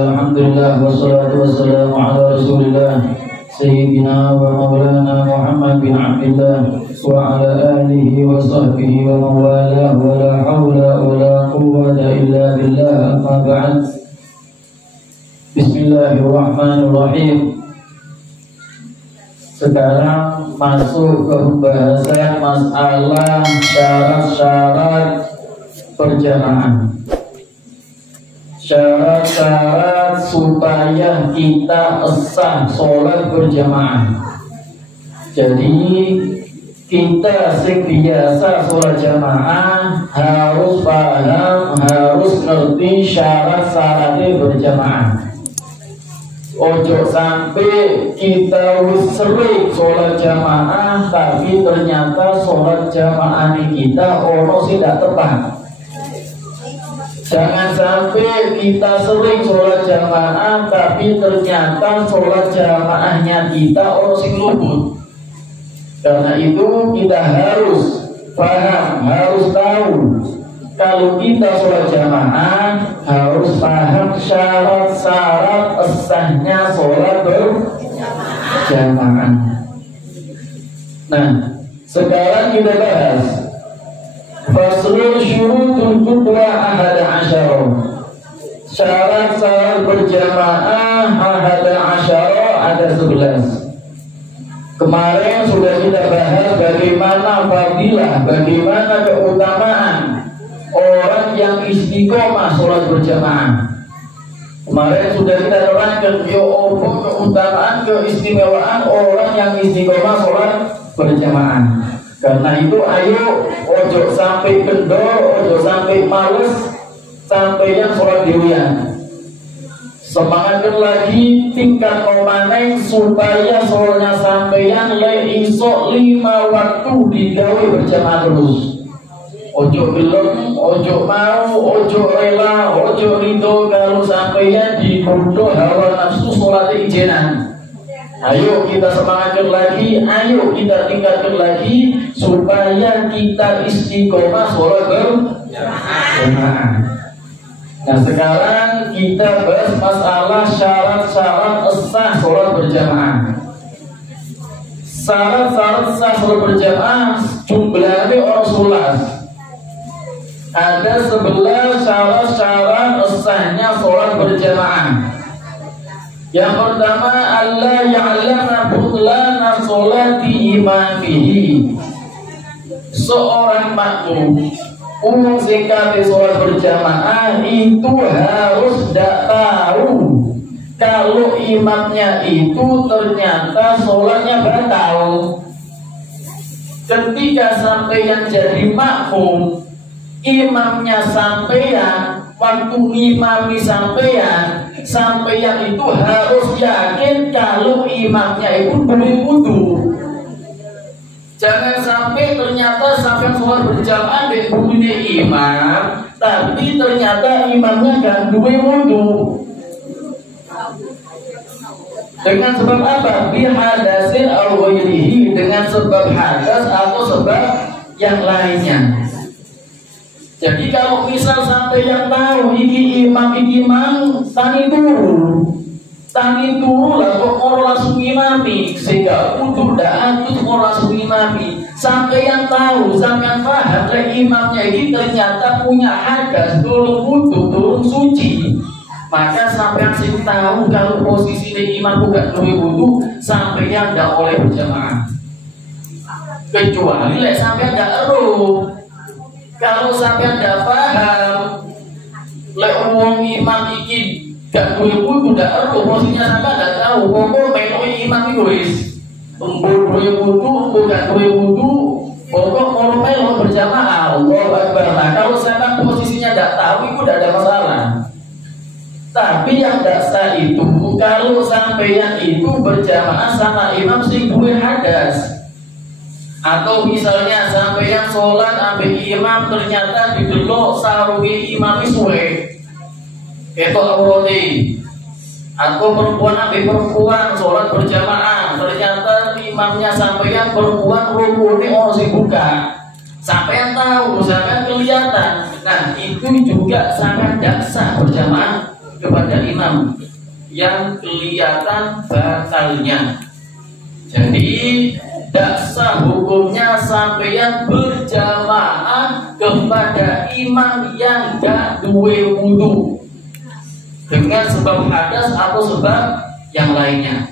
Alhamdulillah wassalatu wassalamu ala Rasulillah Sayyidina wa maulana Muhammad bin Abdillah wa ala alihi wa sahbihi wa mawala wa la hawla wa la quwwata illa billah amma ba'd. Bismillahirrahmanirrahim. Sekarang masuk ke pembahasan masalah syarat-syarat berjamaah. Syarat-syarat supaya kita sah sholat berjamaah. Jadi kita sing biasa sholat jamaah harus paham, harus ngerti syarat-syaratnya berjamaah. Ojo sampai kita sering sholat jamaah tapi ternyata sholat jamaah kita ono tidak tepat. Jangan sampai kita sering sholat jamaah tapi ternyata sholat jamaahnya kita orang sing luput. Karena itu kita harus paham, harus tahu kalau kita sholat jamaah harus paham syarat-syarat sahnya sholat berjamaah. Nah, sekarang kita bahas Faslul syurutul qudwa ahada asyara. Syarat-syarat berjamaah ahada asyara ada 11. Kemarin sudah kita bahas bagaimana fadilah, bagaimana keutamaan orang yang istiqomah sholat berjamaah. Kemarin sudah kita terangkan keutamaan, keistimewaan orang yang istiqomah sholat berjamaah. Karena itu ayo ojo sampai kendor, ojo sampai males, sampai yang sholat dewian. Semangatkan lagi tingkat nomaneng supaya sholatnya sampeyan le isok 5 waktu digawe berjamaah terus. Ojo belum, ojo mau, ojo rela, ojo ridho kalau sampeyan dibodoh hawa nafsu sholat ijenan. Ayo kita semangatkan lagi, ayo kita tingkatkan lagi supaya kita istiqomah sholat berjamaah. Nah sekarang kita bahas masalah syarat-syarat sah sholat berjamaah. Syarat-syarat sah sholat berjamaah jumlahnya orang 11. Ada 11 syarat-syarat sahnya sholat berjamaah. Yang pertama, Allah ya'lama butlana sholati imamihi. Seorang makmum umum sekali sholat berjamaah itu harus tidak tahu kalau imamnya itu ternyata sholatnya batal. Ketika sampai yang jadi makmum, imamnya sampeyan, waktu ngimami sampeyan itu harus yakin kalau imamnya itu boleh wudu. Jangan sampai ternyata sampai sholat berjamaah di wudunya imam, tapi ternyata imamnya gak boleh wudu. Dengan sebab apa? Bihadasin aw ghairihi, dengan sebab hadas atau sebab yang lainnya. Jadi kalau misal sampai yang tahu iki imam tani turu lah kok orang langsung imami sehingga untuk dak itu orang langsung imami. Sampai yang tahu, sampai yang paham imamnya ini ternyata punya hadas, turun wudu, turun suci. Maka sampai yang sing tahu kalau posisi imam bukan turun wudu, sampai yang tidak oleh berjamaah. Kecuali sampai tidak eruh. Kalau sampai tidak paham, lek wong imam iki gak duwe wudu ndak eruh, posisinya sampai ndak tahu. Pokok melu imam iku wis mbok duwe wudu, mbok gak duwe wudu, pokok mau melu berjamaah. Allahu Akbar. Nah, kalau sampai posisinya ndak tahu itu ndak ada masalah. Tapi yang ndak sah itu kalau sampai yang itu berjamaah sama imam sing duwe hadas. Atau misalnya sampai yang sholat ambil imam ternyata didelok sarungi imam suwe itu aurati. Atau perempuan ambil perempuan sholat berjamaah ternyata imamnya sampai yang perempuan rukunnya orang sing buka. Sampai yang tahu, sampai yang kelihatan. Nah itu juga sangat tidak sah berjamaah kepada imam yang kelihatan batalnya. Jadi dasar hukumnya sampeyan berjamaah kepada imam yang gak duwe wudu dengan sebab hadas atau sebab yang lainnya.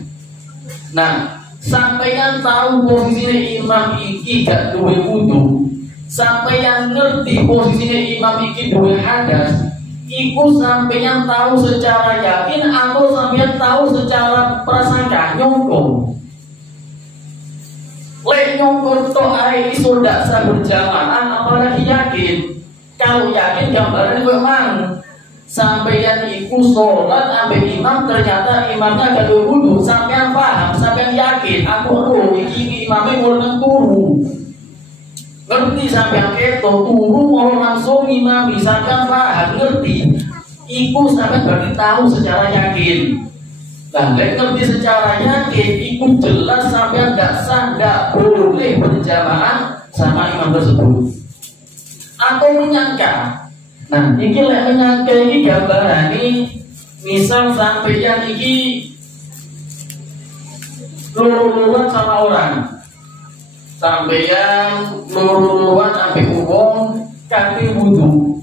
Nah, sampeyan tahu posisinya imam iki gak duwe wudu, sampeyan ngerti posisinya imam iki duwe hadas, iku sampeyan tahu secara yakin atau sampeyan tahu secara prasangka nyongko. Lek nyongko tok ae iso ndak sah berjamaah, apalagi yakin. Kalau yakin gambaran kowe mang sampeyan iku sholat ambek imam, ternyata imamnya gak duwe wudu, sampeyan paham, sampeyan yakin, aku roh iki imame mulai turu. Ngerti sampeyan keto turu mau langsung imami, sampeyan paham ngerti. Iku sampeyan berarti tahu secara yakin. Nah, ngerti secara yakin, iku jelas sampeyan ndak sah, ndak boleh berjamaah sama imam tersebut. Atau menyangka. Nah, iki lek menyangka iki gambaran ini, misal sampeyan iki luru-luruan sama orang, sampeyan luru-luruan ambek wong kate wudu.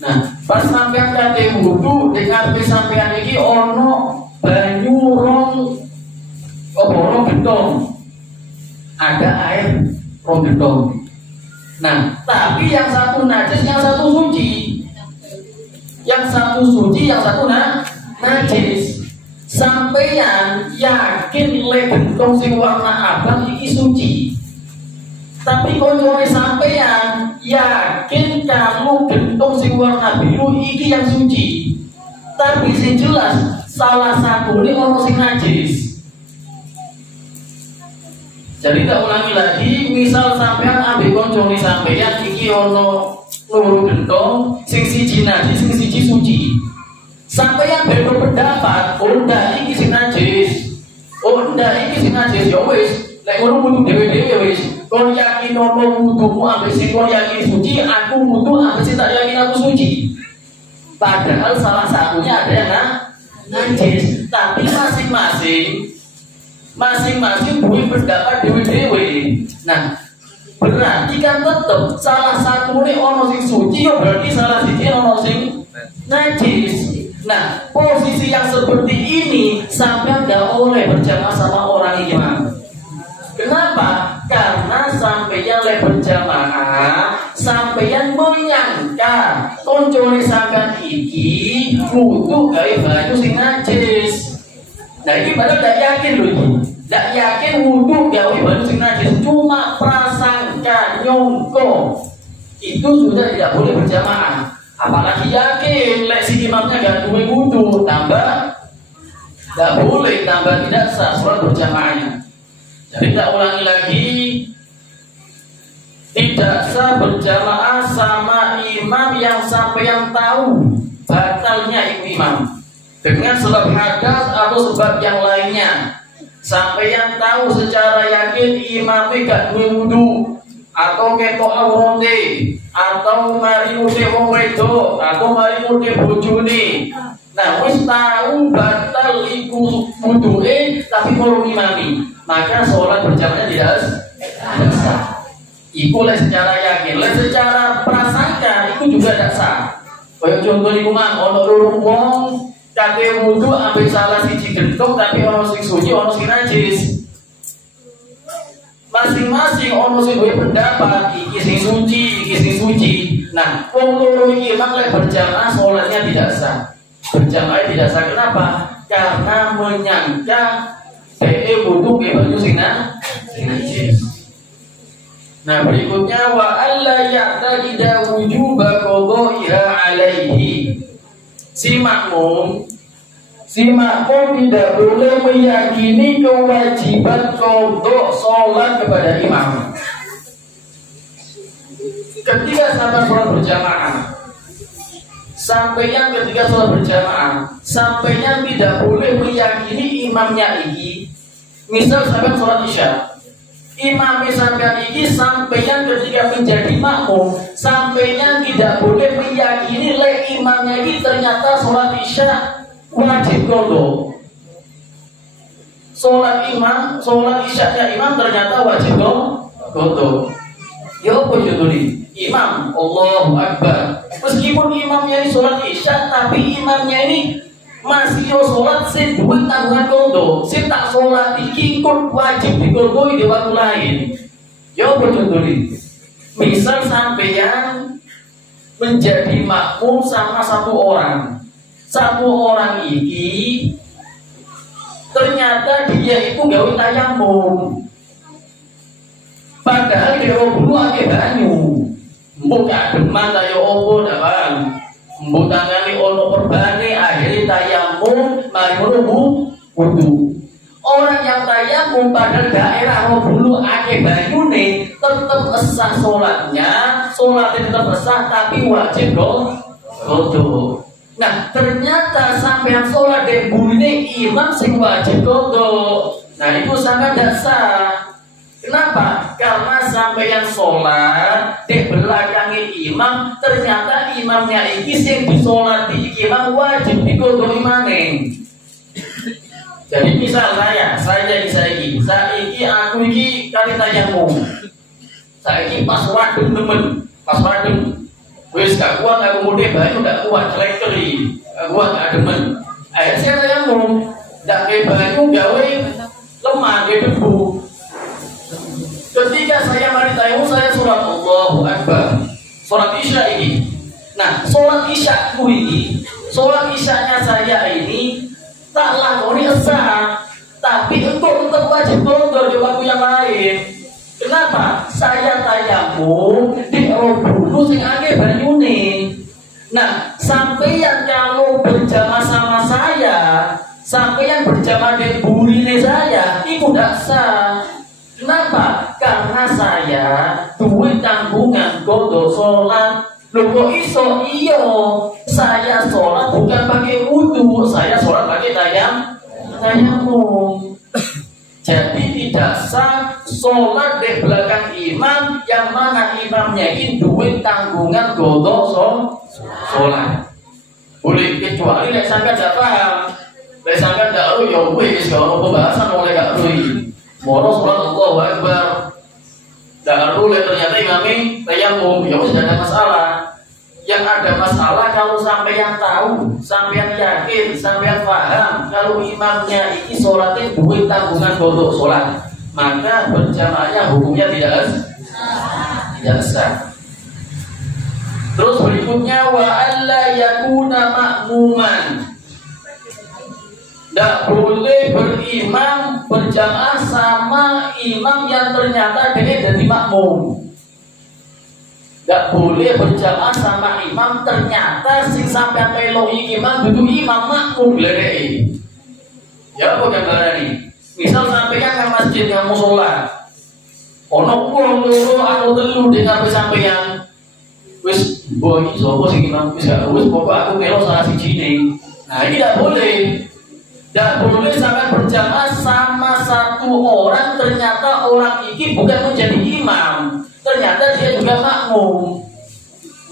Nah, pas sampeyan kate wudu dengan sampeyan iki ono banyu rong gentong, ada air rong gentong. Nah, tapi yang satu najis, yang satu suci. Yang satu suci, yang satu najis. Sampeyan yakin le gentong sing warna abang iki suci. Tapi koncone sampeyan yakin kamu gentong sing warna biru iki yang suci. Tapi sing jelas salah satu ini ono sing najis. Jadi tak ulangi lagi, misal sampean ambil koncone sampean iki ono loro gentong, sing siji najis, sing siji suci. Sampean beda pendapat, oh ndak iki sing najis. Oh ndak iki sing najis, ya wis, lek ngono wudu dhewe-dhewe wis. Kon yakin ono wudumu ambek sing kon yakin suci, aku wudu ambek sing tak yakin aku suci. Padahal salah satunya ada yang najis, tapi masing-masing punya pendapat dewe-dewe. Nah, berarti kan tetap salah satu ini ono sing suci, ya berarti salah siji ono sing najis. Nah, posisi yang seperti ini sampai nggak boleh berjamaah sama orang imam. Kenapa? Karena sampeyan le berjamaah, sampeyan menyangka koncone sampeyan iki wudu gawe banyu sing najis. Nah, ini padahal tidak yakin loh ini. Tidak yakin wudu gawe banyu sing najis, cuma prasangka nyongko. Itu sudah tidak boleh berjamaah. Apalagi yakin lek si imamnya gak duwe wudu, tambah tidak boleh, tambah tidak sah sholat berjamaahnya. Jadi tak ulangi lagi, tidak sah berjamaah sama imam yang sampeyan tahu batalnya itu imam dengan sebab hadas atau sebab yang lainnya. Sampeyan tahu secara yakin imamnya gak duwe wudu, atau ketok aurate, atau mari mute wong wedok, atau mari mute bojone. Nah, wis tahu batal iku wuduke tapi mau imami, maka sholat berjamaah tidak sah. Iku lek secara yakin, lek secara prasangka itu juga tidak sah. Kaya contoh iku mang ono loro wong kate wudu ambek salah siji gentong tapi ono sing suci, ono sing najis. Masing-masing ono sing duwe pendapat, iki sing suci, iki sing suci. Nah, wong loro iki emang lek berjamaah sholatnya tidak sah. Berjamaah tidak sah kenapa? Karena menyangka dhek wudu ge banyu sing najis. Nah, berikutnya wa alla ya'taqida wujuba qada'iha alaihi. Si makmum tidak boleh meyakini kewajiban qada salat kepada imam. Ketika sampai sholat berjamaah, sampeyan ketika sholat berjamaah, sampeyan tidak boleh meyakini imamnya iki. Misal sampeyan sholat isya, imam sampeyan iki sampeyan ketika menjadi makmum, sampeyan tidak boleh meyakini le imamnya ini ternyata sholat isya wajib qadha. Sholat isyanya imam ternyata wajib qadha. Ya apa judulnya? Imam Allahu Akbar. Meskipun imamnya ini sholat isya, tapi imamnya ini masih yo sholat sing duwe tanggungan qadha. Sing tak sholat iki kok wajib diqadha di waktu lain. Ya apa judulnya? Misal sampeyan menjadi makmum sama satu orang. Satu orang iki ternyata dia itu gawe tayamum. Padahal dia dulu ake banyu. Mbok kademan ta yo opo dawan. Mbok tangani ono perbane akhirnya tayamum mari ngono wudu. Orang yang tayamum pada daerah dulu ake banyune tetap sah sholatnya tetap sah tapi wajib qadha. Nah ternyata sampean sholat di burine imam sing wajib qadha. Nah itu sangat tidak sah. Kenapa? Karena sampean sholat di belakangnya imam, ternyata imamnya iki sing disolati imam wajib diqadha maneh. Jadi misal saya aku iki kali tayamum. Saiki pas wadem temen, wis gak kuat aku mudhe banyu gak kuat celek-celi. Gak kuat gak demen. Akhirnya saya tayamum, gak ke banyu gawe lemah ge debu. Ketika saya mari tayamum saya sholat Allahu Akbar. Sholat isya ini. Nah, sholat isya ini, sholat isyanya saya ini tak lakoni sah, tapi untuk tetap wajib qadha di waktu yang lain. Kenapa? Saya tayamum di dulu sing akeh banyune. Nah, sampeyan kalau berjamaah sama saya, sampeyan berjamaah di burine saya, itu tidak sah. Kenapa? Karena saya duwe tanggungan qadha sholat. Loh kok iso? Iya, saya sholat bukan pakai wudu, saya sholat pakai tayamum. Jadi tidak sah sholat di belakang imam yang mana imamnya ini duwe tanggungan qadha sholat. Boleh kecuali nek sampeyan tidak paham, nek sampeyan tidak ro ya wis gak ono pembahasan oleh gak ro iki. Moro sholat Allahu Akbar. Dan boleh ternyata imami tayamum, ya sudah ada masalah. Yang ada masalah kalau sampeyan tahu, sampeyan yakin, sampeyan paham kalau imamnya ini sholatnya duwe tanggungan qadha sholat, maka berjamaahnya hukumnya tidak sah. Terus berikutnya wa alla yakuna ma'muman. Tidak boleh berimam berjamaah sama imam yang ternyata dia jadi makmum. Tidak boleh berjamaah sama imam ternyata sing sampean melu imam dudu imam makmum gledeki. Ya apa gambarane? Misal sampeyan nang masjid nang musala. Ono wong loro atau telu di ngarepe sampeyan. Wis mbok iki sapa sing imam wis pokok aku melu salah sijine. Nah, ini tidak boleh. Tidak boleh sampai berjamaah sama satu orang ternyata orang ini bukan menjadi imam, ternyata dia juga makmum.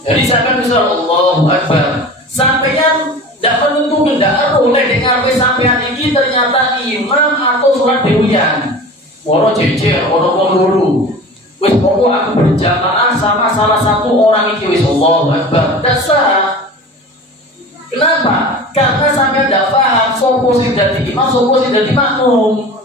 Jadi sampai misal Allahu Akbar, sampeyan tidak menentukan, tidak boleh dengar sampeyan ini ternyata imam atau sholat dewian. Moro jejer, orang luru. Wis pokok aku berjamaah sama salah satu orang ini wis Allahu Akbar. Tidak sah. Kenapa? Karena sampai tidak paham sopo sing dadi imam, sopo sing dadi makmum.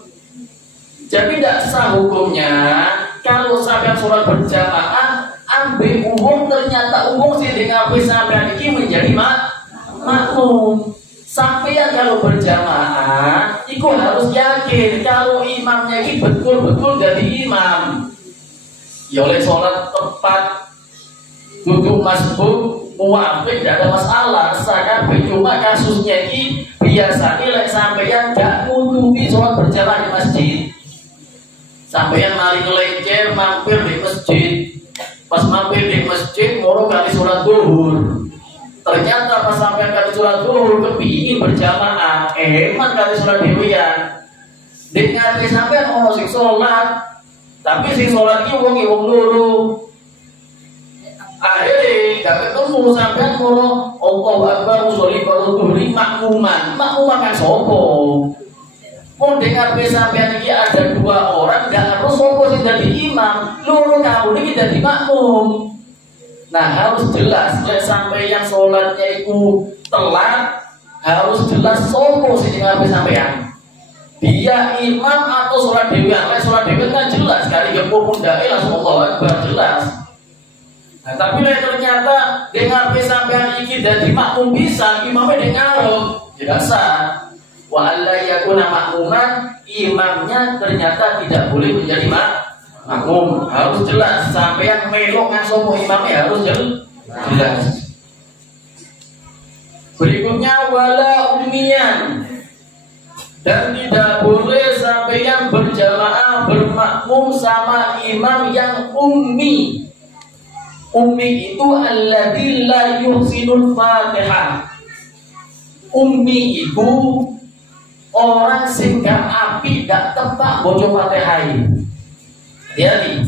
Jadi tidak sah hukumnya kalau sampai sholat berjamaah ambil umum ternyata umum sing dengar sampai ini menjadi makmum. Sampai kalau berjamaah, itu harus yakin kalau imamnya ini betul-betul jadi imam. Ya oleh sholat tepat, duduk masbuk, muafik, tidak ada masalah. Saya cuma kasusnya ini biasa nilai sampeyan gak nutupi sholat berjamaah di masjid. Sampeyan mari ngelencer mampir di masjid. Pas mampir di masjid, moro kali sholat zuhur. Ternyata pas sampeyan kali sholat zuhur kepingin berjamaah, emang kali sholat dewian. Dengan sampeyan ono sing sholat, tapi sing sholat ini wong loro. Akhirnya gak ketemu sampean moro Allahu Akbar sholli fardhu dhuhri makmuman kan sapa? Mau dengar sampean iki ada 2 orang gak harus sapa sing dadi imam, loro kamu iki dadi makmum. Nah harus jelas lek sampeyan salatnya iku telat, harus jelas sapa sing ngarepe sampean. Dia imam atau sholat dewan. Lek sholat dewan kan jelas kali gempur pundake langsung Allahu Akbar jelas. Nah, tapi lek ternyata dengar sampean iki dadi makmum bisa, imamnya dengar tidak sah. Wa alla yakuna makmuman, imamnya ternyata tidak boleh menjadi makmum. Harus jelas sampean melok nang sapa imamnya harus jelas. Berikutnya wala ummiyan, dan tidak boleh sampean berjamaah bermakmum sama imam yang ummi. Ummi itu alladzi la yuhsinul Fatihah. Ummi itu orang sing gak apik, gak tepak baca Fatihah. Jadi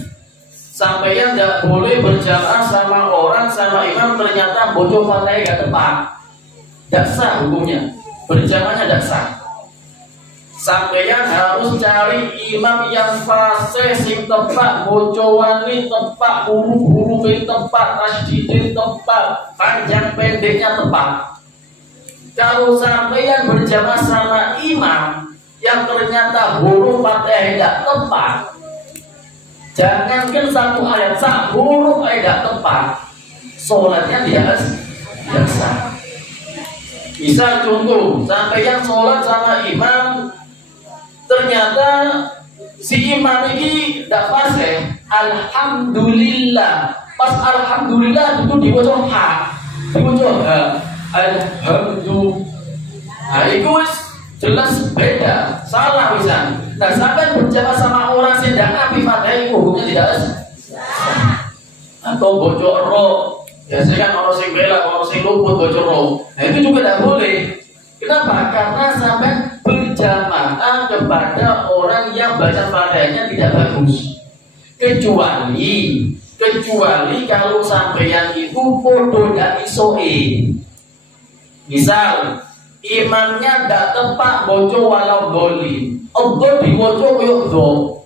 sampeyan gak boleh berjamaah sama orang sama imam ternyata baca Fatihah gak tepak. Gak sah hukumnya. Berjamaahnya gak sah. Sampeyan harus cari imam yang fasih sing tepak bocowane tepak huruf-huruf tepak tasydid tepak panjang pendeknya tepak. Kalau sampeyan berjamaah sama imam yang ternyata huruf Fatihah tidak tepat, jangankan satu ayat sak huruf tidak tepat, sholatnya tidak sah. Misal contoh, sampeyan sholat sama imam ternyata si imam ini tidak fasih, alhamdulillah. Pas alhamdulillah itu dibaca ha, dibaca ha, alhamdulillah. Nah itu jelas beda, salah bisa. Nah sampai berjamaah sama orang yang tidak apik Fatihah hukumnya tidak sah. Atau bocor roh, biasanya kan orang sing bela, orang sing luput bocor roh. Nah itu juga tidak boleh. Kenapa? Karena sampai berjamaah kepada orang yang baca Fatihahnya tidak bagus. Kecuali kalau sampeyan itu podo dan isoe. Misal imamnya tidak tepat boco walau dolin, Allah diboco yuk do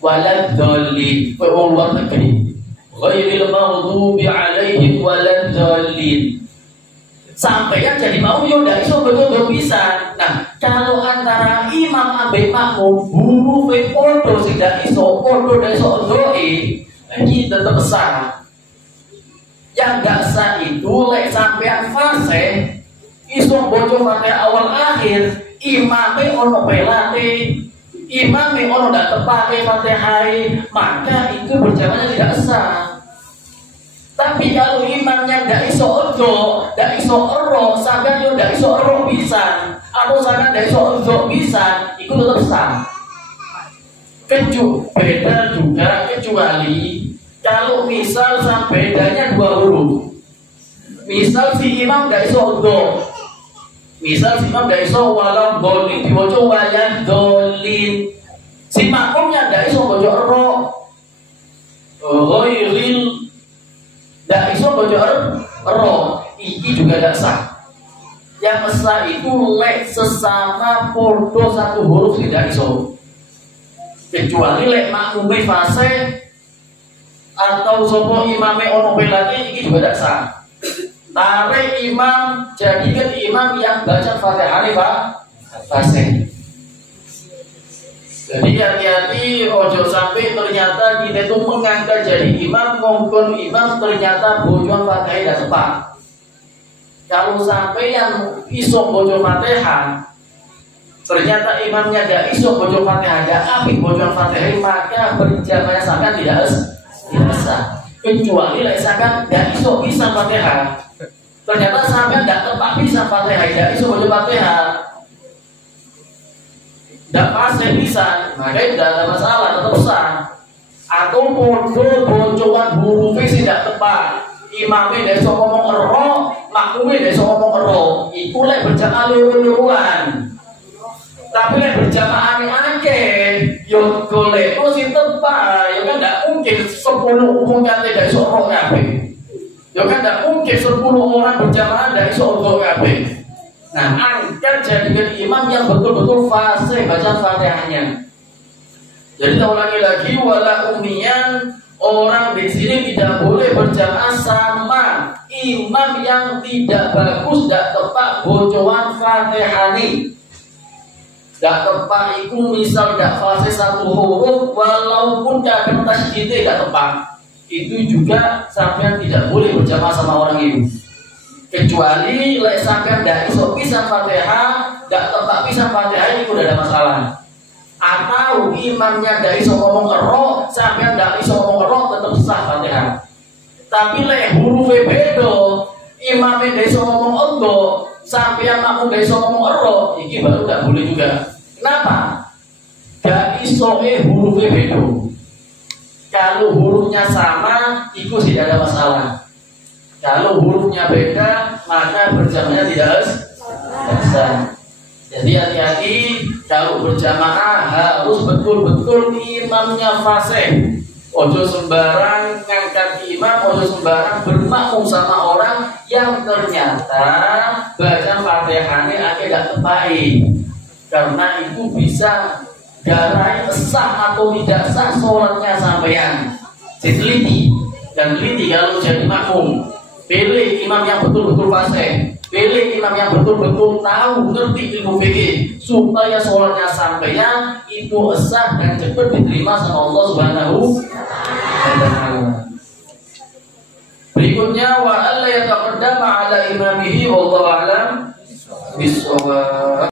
walau dolin, Allah negeri. Ghairil maghdubi alaihim walad dhalin. Sampeyan jadi mau yo ndak iso betul-betul bisa. Nah, kalau antara imam ambek makmum huruf podo sing ndak iso podo ndak iso doe, iki tetep sah. Yang ndak sah itu lek sampeyan fase iso boco Fatihah awal akhir, imame ono pelate, imame ono ndak tepake Fatihah, maka itu berjamaahnya tidak sah. Tapi kalau imamnya nggak iso odo, nggak iso ero, sampai yo nggak iso ero bisa, atau sampai nggak iso odo bisa, itu tetap sah. Beda juga kecuali kalau misal sampai bedanya 2 huruf. Misal si imam nggak iso odo, misal si imam nggak iso walau dolin dibaca wayan dolin, si makmumnya nggak iso baca ero, ghairil tidak iso bocor roh, iki juga tidak sah. Yang sah itu lek sesama podo satu huruf tidak iso. Kecuali lek makmume fase atau sopo imame ono pelati, iki juga tidak sah. Tarik imam, jadikan imam yang baca Fatihah Pak fase. Jadi hati-hati ojo sampai ternyata kita itu mengangkat jadi imam ngongkon imam ternyata bocor Fatihah tidak tepat. Kalau sampai yang iso bocor Fatihah ternyata imamnya tidak iso bocor Fatihah, tidak apik bocor Fatihah, maka berjamaah sampai tidak sah. Kecuali lek sampai tidak iso bisa Fatihah, ternyata sampai tidak tepat bisa Fatihah, tidak iso bocor Fatihah, tidak pasti bisa, maka tidak ada masalah, tetap sah. Atau podo bocoran hurufnya tidak tepat, imamnya tidak bisa ngomong ero, makmumnya tidak bisa ngomong ero, itu lek berjamaah luruan. Tapi lek berjamaah akeh, yo golek mesti tepat, ya kan tidak mungkin 10 umum kan tidak bisa ero kabeh. Ya kan tidak mungkin 10 orang berjamaah dari seorang kabeh. Nah, angkat jadikan imam yang betul-betul fasih baca Fatihahnya. Jadi saya ulangi lagi, wala umiyan, orang di sini tidak boleh berjamaah sama imam yang tidak bagus, tidak tepat bocoran Fatihani. Tidak tepat itu misal tidak fasih satu huruf, walaupun kadang tasydid tidak tepat. Itu juga sampean tidak boleh berjamaah sama orang itu. Kecuali lek sampean tidak iso pisah Fatihah, tidak tepat pisah Fatihah, itu udah ada masalah. Atau imamnya tidak iso ngomong ero, sampean tidak iso ngomong ero, tetap sah Fatihah. Tapi lek hurufnya beda, imamnya tidak iso ngomong endo, sampean makmum tidak iso ngomong ero, ini baru tidak boleh juga. Kenapa? Tidak iso hurufnya beda. Kalau hurufnya sama, itu tidak ada masalah. Kalau hurufnya beda, maka berjamaahnya tidak sah. Jadi hati-hati kalau berjamaah harus betul-betul imamnya fasih. Ojo sembarang ngangkat imam, ojo sembarang bermakmum sama orang yang ternyata baca Fatihahnya tidak tepat. Karena itu bisa garai sah atau tidak sah sholatnya sampeyan. Teliti dan teliti kalau jadi makmum. Pilih imam yang betul-betul fasih. Pilih imam yang betul-betul tahu ngerti ilmu fikih supaya sholatnya sampeyan itu sah dan cepat diterima sama Allah Subhanahu wa taala. Berikutnya wa alla yataqaddama ala imamihi wallahu a'lam bissawab.